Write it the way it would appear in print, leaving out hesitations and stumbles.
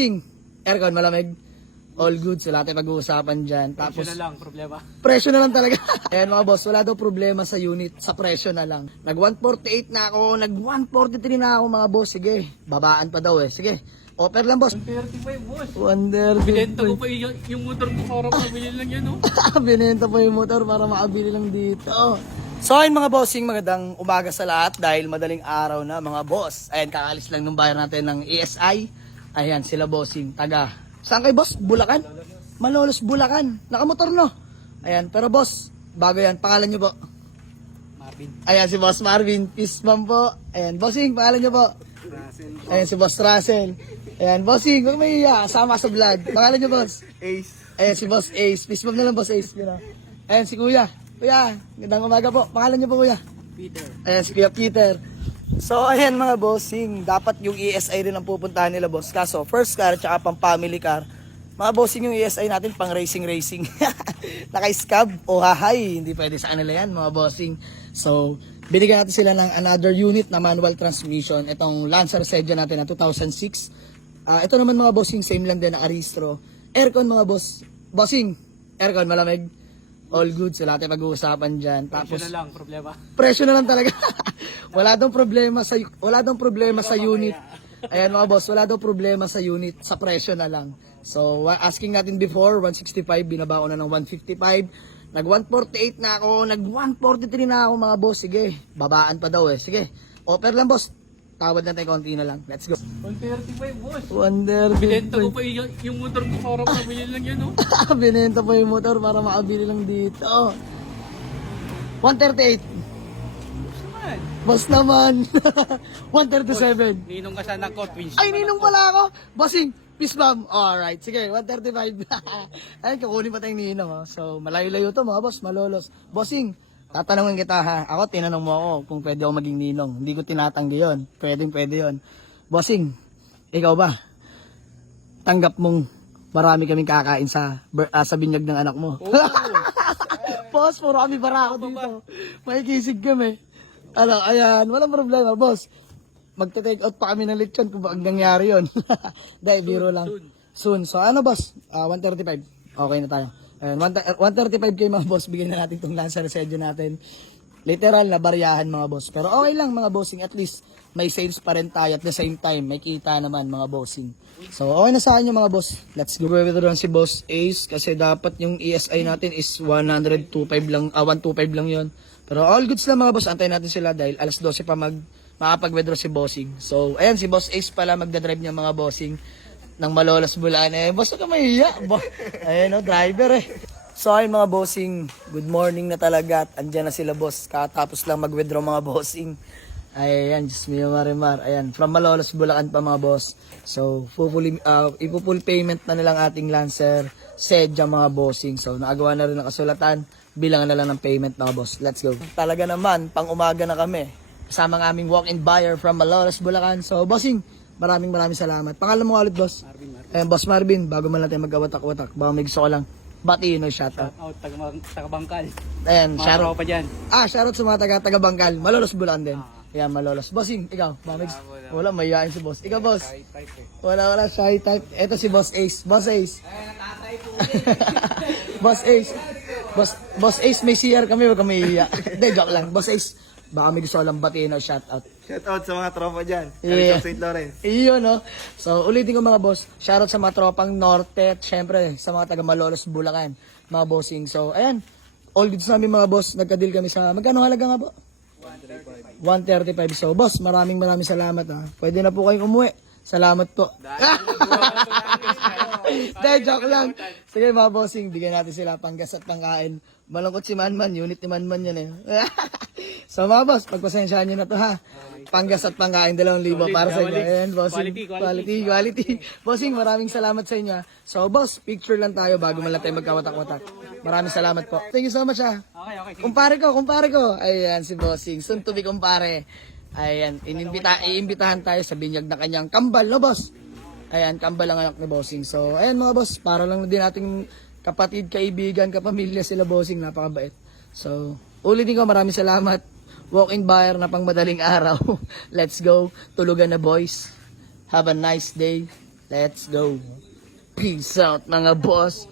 Bossing, aircon malamig. All good, so lahat ay pag-uusapan dyan. Tapos, Presyo na lang, problema. presyo na lang talaga. Ayan mga boss, wala daw problema sa unit, sa presyo na lang. Nag 148 na ako, nag 143 na ako mga boss. Sige, babaan pa daw eh. Sige, offer lang boss. 135 boss. Wonder. Binenta ko pa yung motor ko para mabili lang yan, no? Binenta pa yung motor para makabili lang dito. So ayun mga bossing, magandang umaga sa lahat dahil madaling araw na mga boss. Ayan, kakaalis lang nung bayan natin ng ESI. Ayan, sila bossing, taga. Saan kay boss? Bulacan? Malolos, Bulacan. Nakamotor no? Ayan, pero boss, bago yan, pangalan nyo po? Marvin. Ayan, si Boss Marvin, peace bomb po. Ayan, bossing, pangalan nyo po? Ayan, si Boss Russell. Ayan, bossing, huwag may iya, kasama sa vlog. Pangalan nyo, boss? Ace. Ayan, si Boss Ace. Peace bomb na lang, Boss Ace. You know? Ayan, si Kuya. Kuya, gandang umaga po. Pangalan nyo po, Kuya? Peter. Ayan, si Kuya Peter. So, ayan mga bossing, dapat yung ESI rin ang pupuntahan nila, boss. Kaso, first car, tsaka pang family car. Mga bossing, yung ESI natin, pang racing. Naka-scab o hahay, hindi pwede sa kanila yan, mga bossing. So, binigyan natin sila ng another unit na manual transmission. Itong Lancer Sedia natin na 2006. Ito naman mga bossing, same lang din na Aristro. Aircon mga boss. Bossing, aircon malamig. All good, so lahat ay pag-uusapan dyan. Tapos, Presyo na lang, problema. presyo na lang talaga. wala daw problema sa unit. Ayan mga boss, wala daw problema sa unit, sa presyo na lang. So, asking natin before, 165, binaba ko na ng 155. Nag 148 na ako, nag 143 na ako mga boss. Sige, babaan pa daw eh. Sige, offer lang boss. Tawad na tayo, konti na lang. Let's go. 135 boss. Wonder. Binenta ko pa yung motor ko para mabili lang yan, no? Binenta pa yung motor para makabili lang dito. 138. Boss naman. 137. Ninong ka sana ko, twins. Ay, ninong pala ako. Bossing, peace bomb. Alright, sige, 135. Ay, kukunin pa tayong ninong. Oh. So, malayo-layo to mga boss, malolos. Bossing, tatanungin kita ha. Ako, tinanong mo ako kung pwede ako maging ninong. Hindi ko tinatanggi yun. Pwede yun. Bossing, ikaw ba? Tanggap mong marami kaming kakain sa binyag ng anak mo. Oh. Boss, puro kami bara ako dito. May kisig kami. Ano, ayan, walang problema, boss. Magte-take out pa kami ng lechon kung bakit nangyari yun. Dahil, biro lang. Soon. So, ano, boss? 135. Okay na tayo. Ayan, 135k mga boss. Bigyan na natin itong Lancer Sedia natin. Literal na bariyahan mga boss. Pero okay lang mga bossing. At least, may sales pa rin tayo. At the same time, may kita naman mga bossing. So, okay na sa akin yung mga boss. Let's go. Withdraw si Boss Ace. Kasi dapat yung ESI natin is 125 lang. 125 lang yun. Pero all goods lang mga boss. Antayin natin sila dahil alas 12 pa makapag-withdraw si Bossing. So, ayan, si Boss Ace pala magdadrive niya mga bossing ng Malolos Bulacan. Eh, boss, huwag ka mahiya. Ayan o, driver eh. So, ayun mga bossing, good morning na talaga at andyan na sila boss. Katapos lang mag-withdraw mga bossing. Ayan, just me marimar. Ayan, from Malolos Bulacan pa mga boss. So, ipo-full payment na nilang ating Lancer Sedia mga bossing. So, nakagawa na rin ang kasulatan. Bilangan na lang ng payment mga boss. Let's go. Talaga naman, pang umaga na kami. Kasama ng aming walk-in buyer from Malolos Bulacan. So, bossing, maraming salamat. Pangalan mo ulit, boss? Marvin. Ayan, Boss Marvin, bago man natin mag-awatak-watak, baka may gusto ko lang batiin o shoutout. Out, taga-bangkal. Ayan, shoutout. Pa dyan. Shoutout sa mga taga-Bangkal. Malolos Bulacan din. Ayan, Malolos. Bossing, ikaw, baka may wala, mayayain si boss. Ikaw, boss? Wala, shy type. Ito si Boss Ace. Boss Ace. Boss Ace. Boss Ace, may CR kami, wag ka mahihiya. Hindi, joke lang. Boss Ace, baka may gusto ko lang batiin o shoutout. Shoutout sa mga tropa dyan. Yeah. Sa St. Lawrence. Iyon, no? So, ulitin ko mga boss. Shoutout sa mga tropang Norte at syempre sa mga taga Malolos, Bulacan. Mga bossing. So, ayan. All goods namin mga boss. Nagka-deal kami sa... Magkano halaga nga po? 135. So, boss, maraming salamat ha. Pwede na po kayong umuwi. Salamat po. Dahil joke lang. Sige mga bossing, bigyan natin sila panggas at pangkain. Malungkot si Manman, unit ni Manman yan eh. So mga boss, pagpasensyahan nyo na to ha. Panggas at pangkain, 2,000 para sa inyo. Ayan, bossing. Quality. Bossing, maraming salamat sa inyo. So boss, picture lang tayo bago man lang tayo magkawatak-watak. Maraming salamat po. Thank you so much ha. Okay. Kumpare ko. Ayan si bossing. Soon to be kumpare. Ayan, iimbitahan tayo sa binyag na kanyang kambal, no boss? Ayan, kambal ang anak ni bossing. So, ayan mga boss, para lang din nating kapatid, kaibigan, kapamilya sila bossing, napakabait. So, ulitin ko, maraming salamat. Walk-in buyer na pang madaling araw. Let's go. Tulugan na boys. Have a nice day. Let's go. Peace out mga boss.